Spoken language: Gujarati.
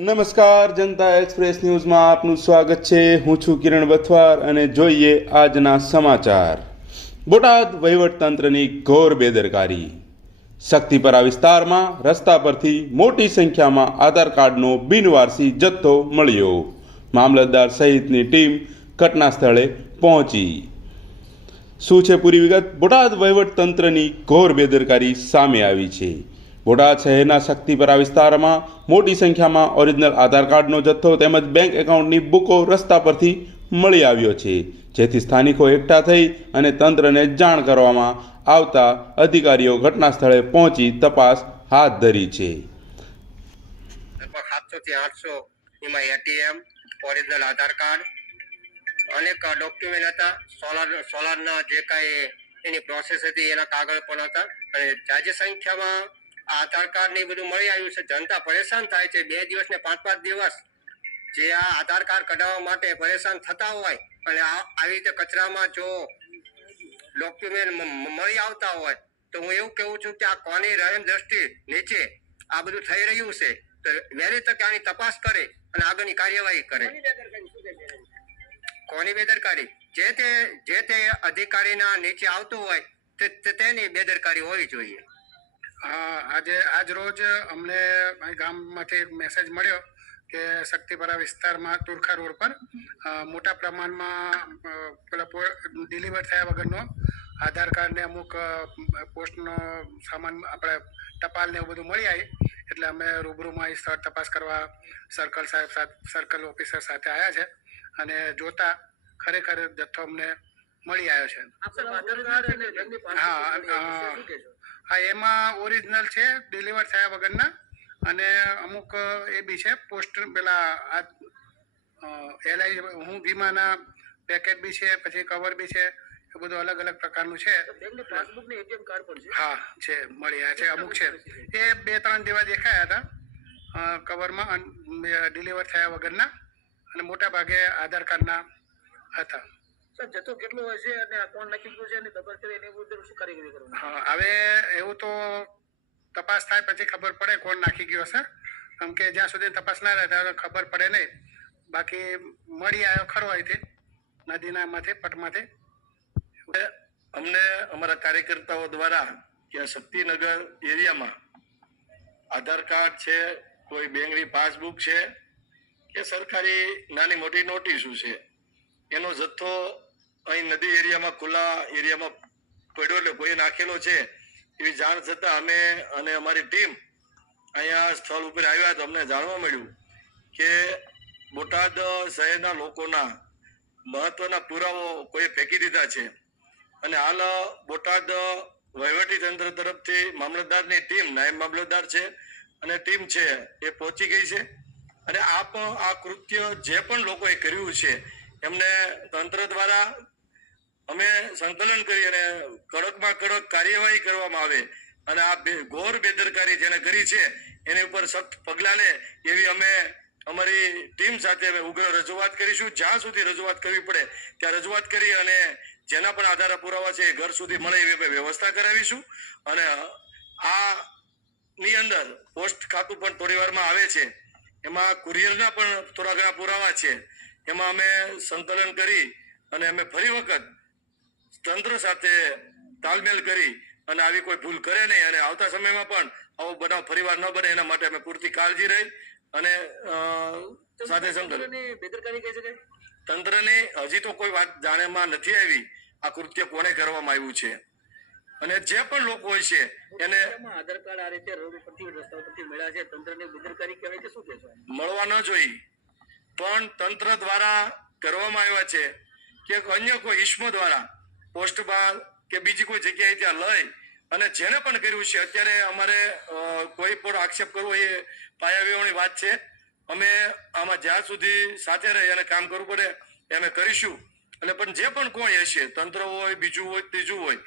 નમસ્કાર, જનતા એક્સપ્રેસ ન્યૂઝમાં આપનું સ્વાગત છે. હું છું કિરણ બથવાર અને જોઈએ આજના સમાચાર. બોટાદ વહીવટતંત્રની ઘોર બેદરકારી. શક્તિપરા વિસ્તારમાં રસ્તા પરથી મોટી સંખ્યામાં આધાર કાર્ડનો બિનવારસી જથ્થો મળ્યો. મામલતદાર સહિતની ટીમ ઘટના સ્થળે પહોંચી. શું છે પૂરી વિગત? બોટાદ વહીવટતંત્રની ઘોર બેદરકારી સામે આવી છે. બોટાદ શહેરના શક્તિપરા વિસ્તારમાં મોટી સંખ્યામાં ઓરિજિનલ આધાર કાર્ડનો જથ્થો તેમજ બેંક એકાઉન્ટની બુકો રસ્તા પરથી મળી આવ્યો છે. જેથી સ્થાનિકો એકઠા થઈ અને તંત્રને જાણ કરવામાં આવતા અધિકારીઓ ઘટના સ્થળે પહોંચી તપાસ હાથ ધરી છે. લગભગ આઠસો એમાં એટીએમ ઓરિજિનલ આધાર કાર્ડ, અનેક ડોક્યુમેન્ટ હતા. સોલાર સોલારના જે કાંઈ એની પ્રોસેસ હતી એના કાગળ પણ હતા. અને જાજી સંખ્યામાં આધાર કાર્ડ ને બધું મળી આવ્યું છે. જનતા પરેશાન થાય છે. બે દિવસ ને પાંચ પાંચ દિવસ જે આ આધાર કાર્ડ કઢાવવા માટે પરેશાન થતા હોય અને આવી રીતે કચરામાં જો ડોક્યુમેન્ટ મળી આવતા હોય, તો હું એવું કહું છું કે આ કોની રહેમ દ્રષ્ટિ નીચે આ બધું થઈ રહ્યું છે, તો વહેલી તકે આની તપાસ કરે અને આગળની કાર્યવાહી કરે. કોની બેદરકારી? જે તે જે તે અધિકારીના નીચે આવતું હોય તેની બેદરકારી હોવી જોઈએ. આજે આજ રોજ અમને ગામમાંથી એક મેસેજ મળ્યો કે શક્તિપરા વિસ્તારમાં તુરખા રોડ પર મોટા પ્રમાણમાં પેલા ડિલિવર થયા વગરનો આધાર કાર્ડ ને અમુક પોસ્ટનો સામાન આપણે ટપાલ ને એવું બધું મળી આવી એટલે અમે રૂબરૂમાં એ સ્થળ તપાસ કરવા સર્કલ સાહેબ સર્કલ ઓફિસર સાથે આવ્યા છે અને જોતા ખરેખર જથ્થો અમને મળી આવ્યો છે. હા હા એમાં ઓરિજિનલ છે ડિલિવર થયા વગરના. અને અમુક એ બી છે પોસ્ટ પેલા આ એલઆઈ હું વીમાના પેકેટ બી છે પછી કવર બી છે એ બધું અલગ અલગ પ્રકારનું છે. હા છે મળી આ છે અમુક છે. એ બે ત્રણ જેવા દેખાયા હતા કવરમાં ડિલિવર થયા વગરના. અને મોટા ભાગે આધાર કાર્ડના હતા. સર જથ્થો કેટલો હશે અને આ કોણ નક્કી કર્યું છે અને તપાસ કરી એની વિરુદ્ધ શું કારીગરી કરવાની હા હવે એવું તો તપાસ થાય પછી ખબર પડે કોણ નાખી ગયો હશે કેમ કે જ્યાં સુધી તપાસ ના રહે ત્યાં ખબર પડે નહીં. બાકી મળી આવ્યો ખરો અહીંથી નદીના માંથી પટમાંથી. અમને અમારા કાર્યકર્તાઓ દ્વારા કે શક્તિનગર એરિયામાં આધાર કાર્ડ છે કોઈ બેંકની પાસબુક છે કે સરકારી નાની મોટી નોટિસો છે એનો જથ્થો અહીં નદી એરિયામાં, ખુલ્લા એરિયામાં પડ્યો એટલે કોઈ નાખેલો છે એવી જાણ થતાં અમે અને અમારી ટીમ અહીંયા સ્થળ ઉપર આવ્યા તો અમને જાણવા મળ્યું કે બોટાદ શહેરના લોકોના મહત્વના પુરાવો કોઈ ફેંકી દીધા છે. અને હાલ બોટાદ વહીવટી તંત્ર તરફથી મામલતદારની ટીમ, નાયબ મામલતદાર છે અને ટીમ છે એ પહોંચી ગઈ છે. અને આ આ કૃત્ય જે પણ લોકોએ કર્યું છે, એમને તંત્ર દ્વારા અમે સંકલન કરી અને કડકમાં કડક કાર્યવાહી કરવામાં આવે અને આ ઘોર બેદરકારી જેને કરી છે, એની ઉપર સખ્ત પગલાં લે એવી અમે અમારી ટીમ સાથે અમે ઉગ્ર રજૂઆત કરીશું. જ્યાં સુધી રજૂઆત કરવી પડે ત્યાં રજૂઆત કરી અને જેના પણ આધાર પુરાવા છે એ ઘર સુધી મળે એવી વ્યવસ્થા કરાવીશું. અને આ ની અંદર પોસ્ટ ખાતું પણ થોડી વારમાં આવે છે. એમાં કુરિયરના પણ થોડા ઘણા પુરાવા છે. એમાં અમે સંકલન કરી અને અમે ફરી વખત તંત્ર સાથે તાલમેલ કરી અને આવી કોઈ ભૂલ કરે નહીં અને આવતા સમયમાં પણ આવો બનાવ ફરીવાર ન બને એના માટે અમે પૂરતી કાળજી રહી અને સાથે સંકલન. તંત્રને હજી તો કોઈ વાત જાણેમાં નથી આવી. આ કૃત્ય કોને કરવામાં આવ્યું છે? અને જે પણ લોકો હોય છે એને આધાર કાર્ડ આ રીતે રોડ પરથી રસ્તા પરથી મળ્યા છે તંત્રની બેદરકારી કહેવાય કે શું કહેશો મળવા ન જોઈ. પણ તંત્ર દ્વારા કરવામાં આવ્યા છે કે અન્ય કોઈ ઈસમો દ્વારા પોસ્ટમાં કે બીજી કોઈ જગ્યાએ ત્યાં લઈ અને જેને પણ કર્યું છે, અત્યારે અમારે કોઈ પણ આક્ષેપ કરવો એ પાયાવીઓની વાત છે. અમે આમાં જ્યાં સુધી સાથે રહી અને કામ કરવું પડે, એ અમે કરીશું. એટલે પણ જે પણ કોઈ હશે, તંત્ર હોય, બીજું હોય, ત્રીજું હોય